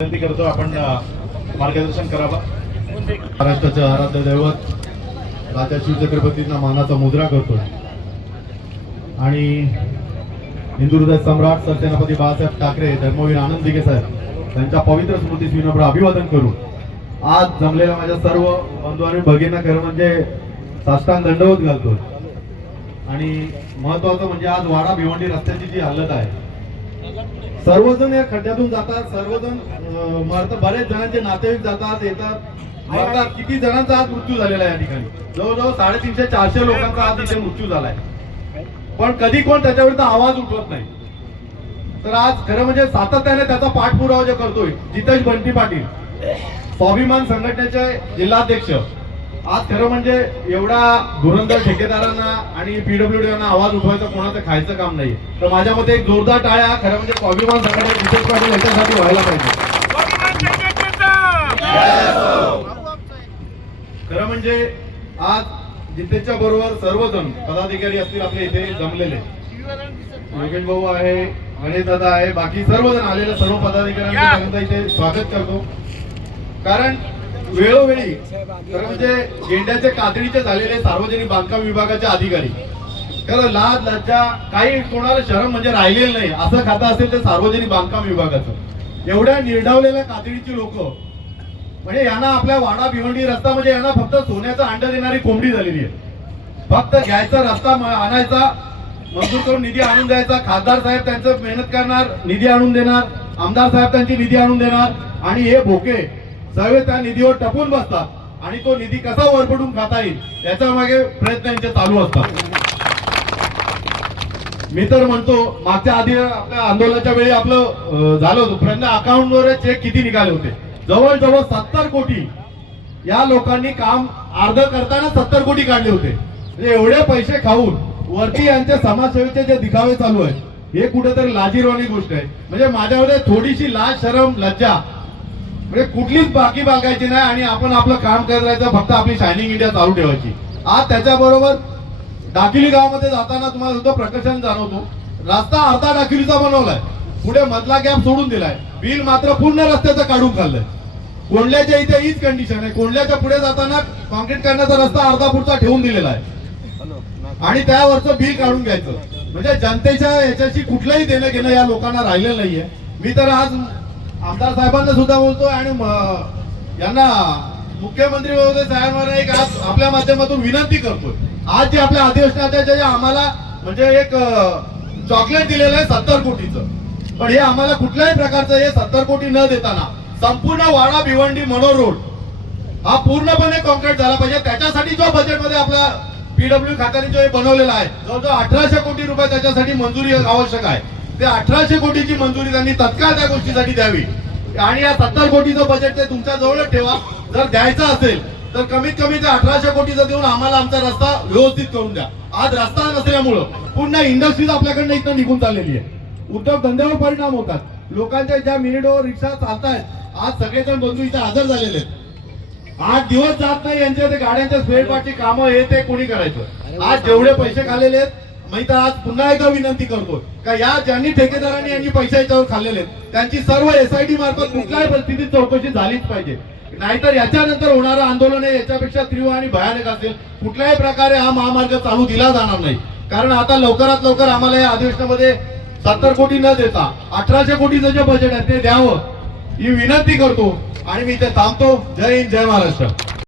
विनंती करतो आपण मार्गदर्शन करावा. महाराष्ट्राचे आराध्य दैवत राजा शिवछत्रपतींना मानाचा मुद्रा करतोय. आणि हिंदुहृदय सम्राट सरसेनापती बाळासाहेब ठाकरे धर्मवीर आनंद दिघे साहेब त्यांच्या पवित्र स्मृतीस विनम्र अभिवादन करू आज जमलेल्या माझ्या सर्व बंधू आणि भगिना खरं म्हणजे साष्टांग दंडवत घालतो आणि महत्वाचं म्हणजे आज वाडा भिवंडी रस्त्याची जी हालत आहे सर्वजण या खड्ड्यातून जातात सर्वजण अं, बरेच जणांचे नातेवाईक जातात येतात. मरतात किती जणांचा आज मृत्यू झालेला आहे या ठिकाणी? जवळजवळ साडेतीनशे चारशे लोकांचा आज इथे मृत्यू झालाय. पण कधी कोण त्याच्याविरुद्ध आवाज उठवत नाही. तर आज खरं म्हणजे सातत्याने त्याचा पाठपुरावा जे करतोय जितेश बंटी पाटील. स्वाभिमान संघटनेचे जिल्हाध्यक्ष आज खरं म्हणजे एवढा धुरंधर ठेकेदारांना आणि पीडब्ल्यू यांना आवाज उठवायचा कोणाचं खायचं काम नाही तर माझ्या मते एक जोरदार टाळ्या खरं म्हणजे स्वाभिमान संघटना जितेश पाटील याच्यासाठी व्हायला पाहिजे. खरं म्हणजे आज जितेशच्या बरोबर सर्वजण पदाधिकारी असतील आपले इथे जमलेले. योगेश भाऊ आहे गणेश दादा आहे बाकी सर्वजण आलेल्या सर्व पदाधिकाऱ्यांचं इथे स्वागत करतो. कारण वेळोवेळी खरं म्हणजे गेंड्याचे कातडीचे झालेले सार्वजनिक बांधकाम विभागाचे अधिकारी खरं लाज लज्जा काही कोणाला शरम म्हणजे राहिलेलं नाही असं खातं असेल ते सार्वजनिक बांधकाम विभागाचं. एवढ्या निर्ढावलेल्या कातडीची लोक म्हणजे यांना आपल्या वाडा भिवंडी रस्ता म्हणजे यांना फक्त सोन्याचा अंडा देणारी कोंबडी झालेली आहे. फक्त घ्यायचा रस्ता आणायचा मंजूर करून निधी आणून द्यायचा खासदार साहेब त्यांचं मेहनत करणार निधी आणून देणार आमदार साहेब त्यांची निधी आणून देणार आणि हे भोके सर्व त्या निधीवर टपून बसतात आणि तो निधी कसा वरपडून खाता येईल याच्या मागे प्रयत्न यांचे चालू असतात. मी तर म्हणतो मागच्या आधी आपल्या आंदोलनाच्या वेळी आपलं झालं होतं. पर्यंत अकाउंटवर चेक किती निघाले होते. जवळजवळ सत्तर कोटी या लोकांनी काम अर्ध करताना सत्तर कोटी काढले होते. म्हणजे एवढे पैसे खाऊन वरती यांचे समाजसेवेचे जे दिखावे चालू आहेत हे कुठेतरी लाजीरवाणी गोष्ट आहे. म्हणजे माझ्यामध्ये थोडीशी लाज शरम लज्जा म्हणजे कुठलीच बाकी बागायची नाही आणि आपण आपलं काम करत राहायचं फक्त आपली शायनिंग इंडिया चालू ठेवायची. आज त्याच्याबरोबर डाकिली गावामध्ये जाताना तुम्हाला सुद्धा प्रकर्षण जाणवतो. रस्ता अर्धा डाकिलीचा बनवलाय. पुढे मधला गॅप सोडून दिलाय. बिल मात्र पूर्ण रस्त्याचं काढून खाल्लंय. कोंडल्याच्या इथे हीच कंडिशन आहे. कोंडल्याच्या पुढे जाताना कॉन्क्रीट करण्याचा रस्ता अर्धा पुढचा ठेवून दिलेला आहे. आणि त्यावरचं बिल काढून घ्यायचं. म्हणजे जनतेच्या याच्याशी कुठलंही देणं घेणं या लोकांना राहिलेलं नाहीये. मी तर आज आमदार साहेबांना सुद्धा बोलतोय आणि यांना मुख्यमंत्री महोदय साहेबांना एक आज आपल्या माध्यमातून विनंती करतोय. आज जे आपल्या अधिवेशनाच्या जे आम्हाला म्हणजे एक चॉकलेट दिलेलं आहे सत्तर कोटीचं. पण हे आम्हाला कुठल्याही प्रकारचं हे सत्तर कोटी न देताना संपूर्ण वाडा भिवंडी मनोर रोड हा पूर्णपणे कॉन्क्रीट झाला पाहिजे. त्याच्यासाठी जो बजेटमध्ये आपला पीडब्ल्यू खात्याने जो हे बनवलेला आहे जवळजवळ अठराशे कोटी रुपये त्याच्यासाठी मंजुरी आवश्यक आहे. ते अठराशे कोटीची मंजुरी त्यांनी तत्काळ त्या गोष्टीसाठी द्यावी. आणि या सत्तर कोटीचं बजेट ते तुमच्या जवळच ठेवा. जर द्यायचं असेल तर कमीत कमी ते अठराशे कोटीचं देऊन आम्हाला आमचा रस्ता व्यवस्थित करून द्या. आज रस्ता नसल्यामुळं पुन्हा इंडस्ट्रीज आपल्याकडनं इथं निघून चाललेली आहे. उद्योग धंद्यावर परिणाम होतात. लोकांच्या ज्या मिनिटवर रिक्षा चालतायत आज सगळेजण बंधू इथे हजर झालेले आहेत. आठ दिवस जात नाही यांच्या ते गाड्यांच्या स्पेअर पार्टची कामं हे ते कोणी करायचं? आज जेवढे पैसे खालेले आहेत मी तर आज पुन्हा एकदा विनंती करतो का या ज्यांनी ठेकेदारांनी यांनी पैसे याच्यावर खाल्लेले आहेत त्यांची सर्व एसआयटी मार्फत कुठल्याही परिस्थितीत चौकशी झालीच पाहिजे. नाहीतर याच्यानंतर होणारं आंदोलन हे याच्यापेक्षा तीव्र आणि भयानक असेल. कुठल्याही प्रकारे हा महामार्ग चालू दिला जाणार नाही. कारण आता लवकरात लवकर आम्हाला या अधिवेशनामध्ये सत्तर कोटी न देता अठराशे कोटीचं जे बजेट आहे ते द्यावं ही विनंती करतो आणि मी इथे थांबतो. जय हिंद जय महाराष्ट्र.